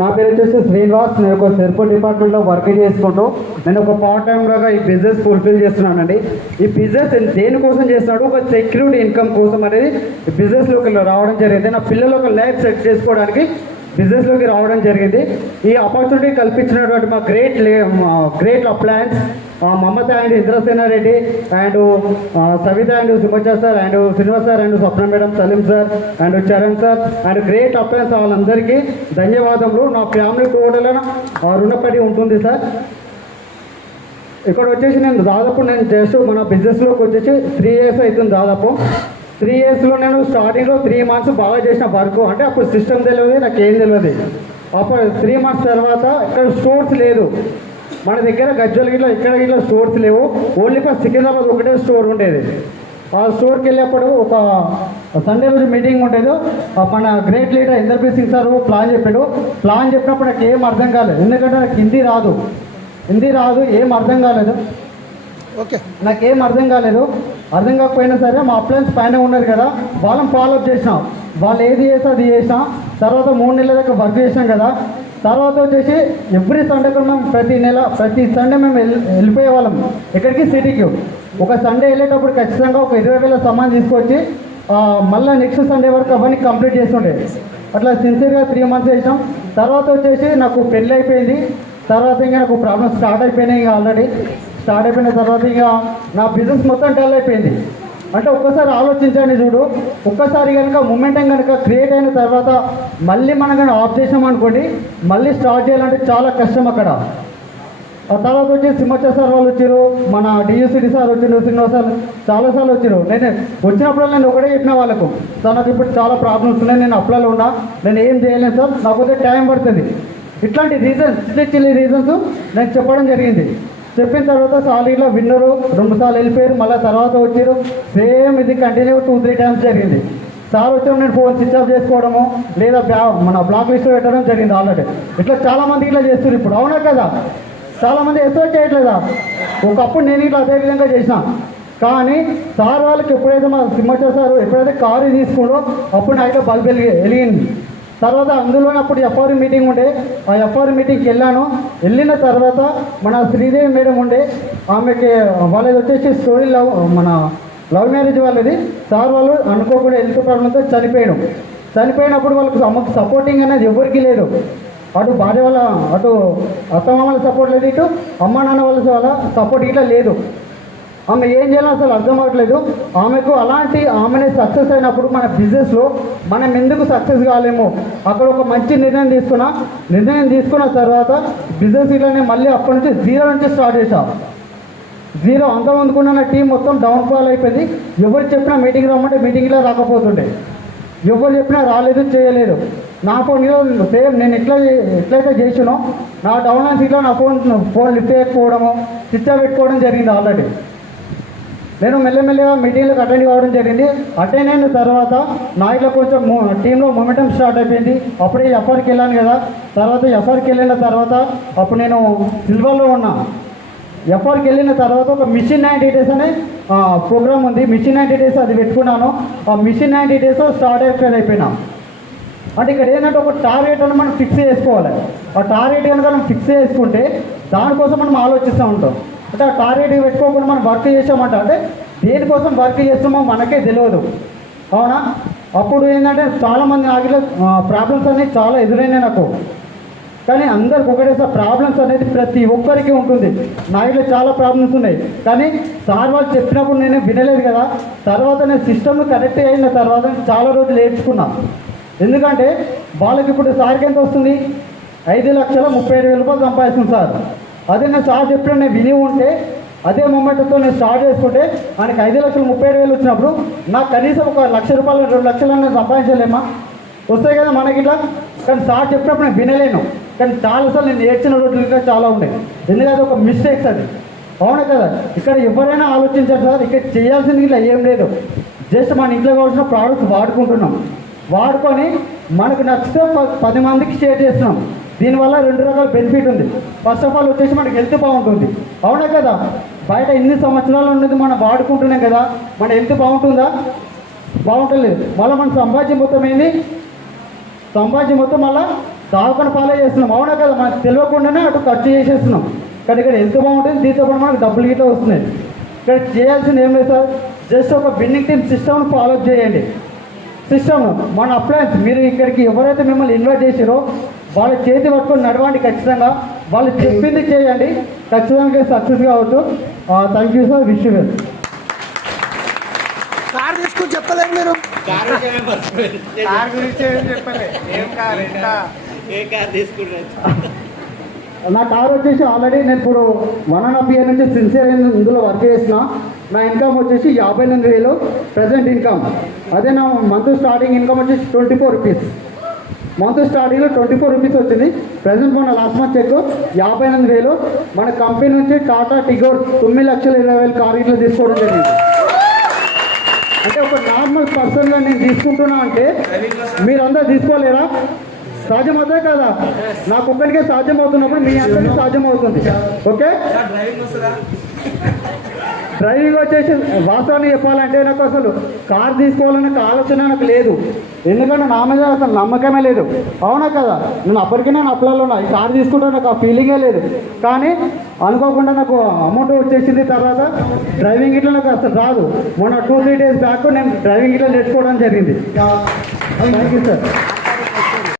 నా పేరు వచ్చేసి శ్రీనివాస్. నేను ఒక ఎయిర్పోర్ట్ డిపార్ట్మెంట్లో వర్క్ చేసుకుంటూ నేను ఒక పార్ట్ టైం లాగా ఈ బిజినెస్ ఫుల్ఫిల్ చేస్తున్నానండి. ఈ బిజినెస్ దేనికోసం చేస్తున్నాడు, ఒక సెక్యూరిటీ ఇన్కమ్ కోసం అనేది ఈ బిజినెస్లోకి రావడం జరిగింది. నా పిల్లలు ఒక లైఫ్ సెట్ చేసుకోవడానికి బిజినెస్లోకి రావడం జరిగింది. ఈ ఆపర్చునిటీ కల్పించినటువంటి మా great appliances Mamata and Indrasena Reddy and Savitha and Sumacha sir and Srinivas sir and Swapna madam, Saleem sir and Charan sir and great appliances వాళ్ళందరికీ ధన్యవాదములు. నా ఫ్యామిలీ టోటల్ రుణపడి ఉంటుంది సార్. ఇక్కడ వచ్చేసి నేను జస్ట్ మన బిజినెస్లోకి వచ్చేసి 3 years అవుతుంది. దాదాపు 3 yearsలో నేను స్టార్టింగ్లో 3 months బాగా చేసిన వర్క్. అంటే అప్పుడు సిస్టమ్ తెలియదు, నాకేం తెలియదు. అప్పుడు 3 months తర్వాత ఇక్కడ స్టోర్స్ లేదు మన దగ్గర, గజ్వల్ గిట్లా ఇక్కడ స్టోర్స్ లేవు. ఓన్లీ ఫర్ సికింద్రాబాద్ ఒకటే స్టోర్ ఉండేది. ఆ స్టోర్కి వెళ్ళేప్పుడు ఒక సండే రోజు మీటింగ్ ఉండేది. మన great leader Inderbir Singh sir plan చెప్పినప్పుడు నాకు ఏం అర్థం కాలేదు. ఎందుకంటే నాకు హిందీ రాదు, ఏం అర్థం కాలేదు. నాకేం అర్థం కాకపోయినా సరే మా అప్లయన్స్ పైన ఉన్నారు కదా, వాళ్ళని ఫాలోఅప్ చేసినాం. వాళ్ళు ఏది చేస్తే అది చేసినాం. తర్వాత 3 నెలల దాకా వర్క్ చేసినాం కదా. తర్వాత వచ్చేసి ఎవ్రీ సండే మేము ప్రతి సండే మేము వెళ్ళిపోయే వాళ్ళం ఎక్కడికి, సిటీకి. ఒక సండే వెళ్ళేటప్పుడు ఖచ్చితంగా ఒక 20,000 సామాన్ తీసుకొచ్చి మళ్ళీ నెక్స్ట్ సండే వరకు అవన్నీ కంప్లీట్ చేస్తుండే. అట్లా సిన్సియర్గా 3 months చేసినాం. తర్వాత వచ్చేసి నాకు పెళ్ళి అయిపోయింది. తర్వాత ఇంకా నాకు ప్రాబ్లమ్స్ స్టార్ట్ అయిపోయినాయి. ఆల్రెడీ స్టార్ట్ అయిపోయిన తర్వాత ఇక నా బిజినెస్ మొత్తం డల్ అయిపోయింది. అంటే ఒక్కసారి ఆలోచించండి చూడు, ఒక్కసారి కనుక మొమెంటం కనుక క్రియేట్ అయిన తర్వాత మళ్ళీ మనం కనుక ఆఫ్ చేసాం అనుకోండి, మళ్ళీ స్టార్ట్ చేయాలంటే చాలా కష్టం అక్కడ. ఆ తర్వాత వచ్చి సింహచ సార్ వాళ్ళు వచ్చారు, మన డియూసిడి సార్ వచ్చారు, శ్రీనివాస్ సార్ చాలాసార్లు వచ్చారు. నేను వచ్చినప్పుడు నేను ఒకటే చెప్పిన వాళ్ళకు, సార్ నాకు ఇప్పుడు చాలా ప్రాబ్లమ్స్ ఉన్నాయి, నేను అప్లైలో ఉన్నా, నేను ఏం చేయలేను సార్, నాకైతే టైం పడుతుంది. ఇట్లాంటి చిన్న రీజన్స్ నేను చెప్పడం జరిగింది. చెప్పిన తర్వాత సాలీలో విన్నరు, 2 సార్లు వెళ్ళిపోయారు. మళ్ళీ తర్వాత వచ్చారు, సేమ్ ఇది కంటిన్యూ 2-3 times జరిగింది. సార్ వచ్చాము, నేను ఫోన్ స్విచ్ ఆఫ్ చేసుకోవడము లేదా మన బ్లాక్ లిస్ట్లో పెట్టడం జరిగింది ఆల్రెడీ. ఇట్లా చాలామంది ఇట్లా చేస్తారు ఇప్పుడు, అవునా కదా? చాలామంది ఎక్స్పెక్ట్ చేయట్లేదా? ఒకప్పుడు నేను ఇట్లా అదే విధంగా చేసిన. కానీ సార్ వాళ్ళకి ఎప్పుడైతే మా సింహచ సార్ ఎప్పుడైతే కారు తీసుకుండో అప్పుడు నా అయితే బల్బ్ వెలిగింది. తర్వాత అందులోనే అప్పుడు ఎఫ్ఆర్ మీటింగ్ ఉండే, ఆ ఎఫ్ఆర్ మీటింగ్కి వెళ్ళిన తర్వాత మన శ్రీదేవి మేడం ఉండే, ఆమెకి వాళ్ళది వచ్చేసి స్టోరీ మన లవ్ మ్యారేజ్ వాళ్ళది. సార్ వాళ్ళు అనుకోకుండా హెల్త్ ప్రాబ్లంతో చనిపోయినప్పుడు వాళ్ళకి అమ్మకు సపోర్టింగ్ అనేది ఎవరికి లేదు. అటు భార్య వాళ్ళ అటు అత్తమామల సపోర్ట్ లేదు, ఇటు అమ్మ నాన్న వాళ్ళ సపోర్ట్ ఇట్లా లేదు. ఆమె ఏం చేయాలో అసలు అర్థం అవ్వట్లేదు ఆమెకు. ఆమెనే సక్సెస్ అయినప్పుడు మన బిజినెస్లో మనం ఎందుకు సక్సెస్ కాలేమో అక్కడ ఒక మంచి నిర్ణయం తీసుకున్న తర్వాత బిజినెస్ ఇలానే మళ్ళీ అప్పటి నుంచి 0 నుంచి స్టార్ట్ చేశాం. 0 అంతమందుకున్న నా టీం మొత్తం డౌన్ఫాల్ అయిపోయింది. ఎవరు చెప్పినా మీటింగ్ రమ్మంటే మీటింగ్లో రాకపోతుండే, ఎవరు చెప్పినా రాలేదు, చేయలేదు. నా ఫోన్లో సేమ్ నేను ఎట్లయితే చేసినో నా డౌన్లైన్స్ ఇట్లా నా ఫోన్ లిఫ్ట్ చేయకపోవడము, స్విచ్ ఆఫ్ పెట్టుకోవడం జరిగింది. ఆల్రెడీ నేను మెల్లమెల్లగా మీటింగ్లకు అటెండ్ కావడం జరిగింది. అటెండ్ అయిన తర్వాత నా ఇట్లా కొంచెం టీంలో మొమెంటం స్టార్ట్ అయిపోయింది. అప్పుడే ఎఫ్ఆర్కి వెళ్ళాను కదా. తర్వాత ఎఫ్ఆర్కి వెళ్ళిన తర్వాత అప్పుడు నేను సిల్వర్లో ఉన్నా. ఎఫ్ఆర్కి వెళ్ళిన తర్వాత ఒక మిషన్ 90 days అనే ప్రోగ్రామ్ ఉంది. మిషన్ 90 days అది పెట్టుకున్నాను. ఆ మిషన్ 90 days స్టార్ట్ అయిపోయినా. అంటే ఇక్కడ ఏంటంటే ఒక టార్గెట్ అని మనం ఫిక్స్ చేసుకోవాలి. ఆ టార్గెట్ కనుక మనం ఫిక్స్ చేసుకుంటే దానికోసం మనం ఆలోచిస్తూ ఉంటాం. అంటే ఆ టార్గెట్ పెట్టుకోకుండా మనం వర్క్ చేసామంట, అంటే దేనికోసం వర్క్ చేస్తామో మనకే తెలియదు, అవునా? అప్పుడు ఏంటంటే చాలామంది నాకు ప్రాబ్లమ్స్ అనేవి చాలా ఎదురైనాయి నాకు. కానీ అందరికి ఒకటేసారి ప్రాబ్లమ్స్ అనేది ప్రతి ఒక్కరికి ఉంటుంది. నా ఇట్లా చాలా ప్రాబ్లమ్స్ ఉన్నాయి. కానీ సార్ వాళ్ళు చెప్పినప్పుడు నేను వినలేదు కదా. తర్వాత నేను సిస్టమ్ కరెక్ట్ అయిన తర్వాత చాలా రోజులు నేర్చుకున్నా. ఎందుకంటే వాళ్ళకి ఇప్పుడు సార్కి ఎంత వస్తుంది, 5,37,000 సంపాదిస్తుంది సార్. అదే నేను సార్ చెప్పిన నేను విని ఉంటే అదే మూమెంట్తో నేను స్టార్ట్ చేసుకుంటే ఆయనకి 5,37,000 వచ్చినప్పుడు నాకు కనీసం ఒక ₹1,00,000 2 లక్షలు నేను సంపాదించలేమా? వస్తాయి కదా మనకి ఇట్లా. కానీ సార్ చెప్పినప్పుడు నేను వినలేను. కానీ చాలాసార్లు నేను నేర్చిన రోజులు ఇంకా చాలా ఉన్నాయి. ఎందుకంటే ఒక మిస్టేక్స్ అది, అవును కదా? ఇక్కడ ఎవరైనా ఆలోచించారు సార్, ఇక్కడ చేయాల్సింది ఇలా ఏం లేదు. జస్ట్ మన ఇంట్లో కావాల్సిన ప్రోడక్ట్స్ వాడుకొని మనకు నచ్చితే 10 మందికి షేర్ చేస్తున్నాం. దీనివల్ల 2 రకాల బెనిఫిట్ ఉంది. ఫస్ట్ ఆఫ్ ఆల్ వచ్చేసి మనకి హెల్త్ బాగుంటుంది, అవునా కదా? బయట ఇన్ని సంవత్సరాలు ఉన్నది మనం వాడుకుంటున్నాం కదా, మన హెల్త్ బాగుంటుందా? బాగుంటలేదు. మళ్ళీ మన సంపాద్యం మొత్తం ఏంది? సంపాదించి మొత్తం మళ్ళీ దావకన పాలే చేస్తున్నాం. అవునా కదా, మనకు తెలియకుండానే అటు ఖర్చు చేసేస్తున్నాం. కానీ ఇక్కడ ఎంత బాగుంటుంది, దీంతో పాటు మనకు డబ్బులు గిట్ట వస్తున్నాయి. ఇక్కడ చేయాల్సింది ఏం లేదు సార్, జస్ట్ ఒక బిల్డింగ్ టీమ్ సిస్టమ్ను ఫాలో చేయండి. సిస్టమ్ మన అప్లయన్స్, మీరు ఇక్కడికి ఎవరైతే మిమ్మల్ని ఇన్వైట్ చేసారో వాళ్ళ చేతి పట్టుకొని నడవండి. ఖచ్చితంగా వాళ్ళు చెప్పింది చేయండి, ఖచ్చితంగా సక్సెస్ కావచ్చు. Thank you sir, wish you well. Car తీసుకుని చెప్పలేదు మీరు, కార్ గురించి ఏం చెప్పలేదు. ఏం కార్, ఏ కార్ తీసుకుంటారు? నా కార్ వచ్చేసి ఆల్రెడీ నేను ఇప్పుడు 1.5 year నుంచి సిన్సియర్ ఇందులో వర్క్ చేసిన. నా ఇన్కమ్ వచ్చేసి 58,000 ప్రజెంట్ ఇన్కమ్. అదే నా మంత్ స్టార్టింగ్ ఇన్కమ్ వచ్చేసి 24 రూపీస్. మంత్ స్టార్టింగ్లో 24 రూపీస్ వచ్చింది. ప్రజెంట్ మన లాస్ట్ మంత్ చెక్ 58,000. మన కంపెనీ నుంచి టాటా టిగోర్ 9,20,000 కార్ ఇట్లా తీసుకోవడం జరిగింది. అంటే ఒక నార్మల్ పర్సన్గా నేను తీసుకుంటున్నా అంటే మీరందరూ తీసుకోలేరా? సాధ్యమవుతాయి కదా, నాకు ఒక్కరికే సాధ్యం అవుతున్నప్పుడు మీ అందరికీ సాధ్యం అవుతుంది. ఓకే, డ్రైవింగ్ వచ్చేసి వాస్తవాన్ని చెప్పాలంటే నాకు అసలు కార్ తీసుకోవాలన్న ఆలోచన నాకు లేదు. ఎందుకంటే నా మీద అసలు నమ్మకమే లేదు. అవునా కదా, నేను అప్పటికే నేను అప్లైలో ఉన్నా, ఈ కార్ తీసుకుంటే నాకు ఆ ఫీలింగే లేదు. కానీ అనుకోకుండా నాకు అమౌంట్ వచ్చేసింది. తర్వాత డ్రైవింగ్ ఇట్లా నాకు అసలు రాదు. మొన్న 2-3 days బ్యాక్ నేను డ్రైవింగ్ ఇట్లా నేర్చుకోవడం జరిగింది. Thank you sir.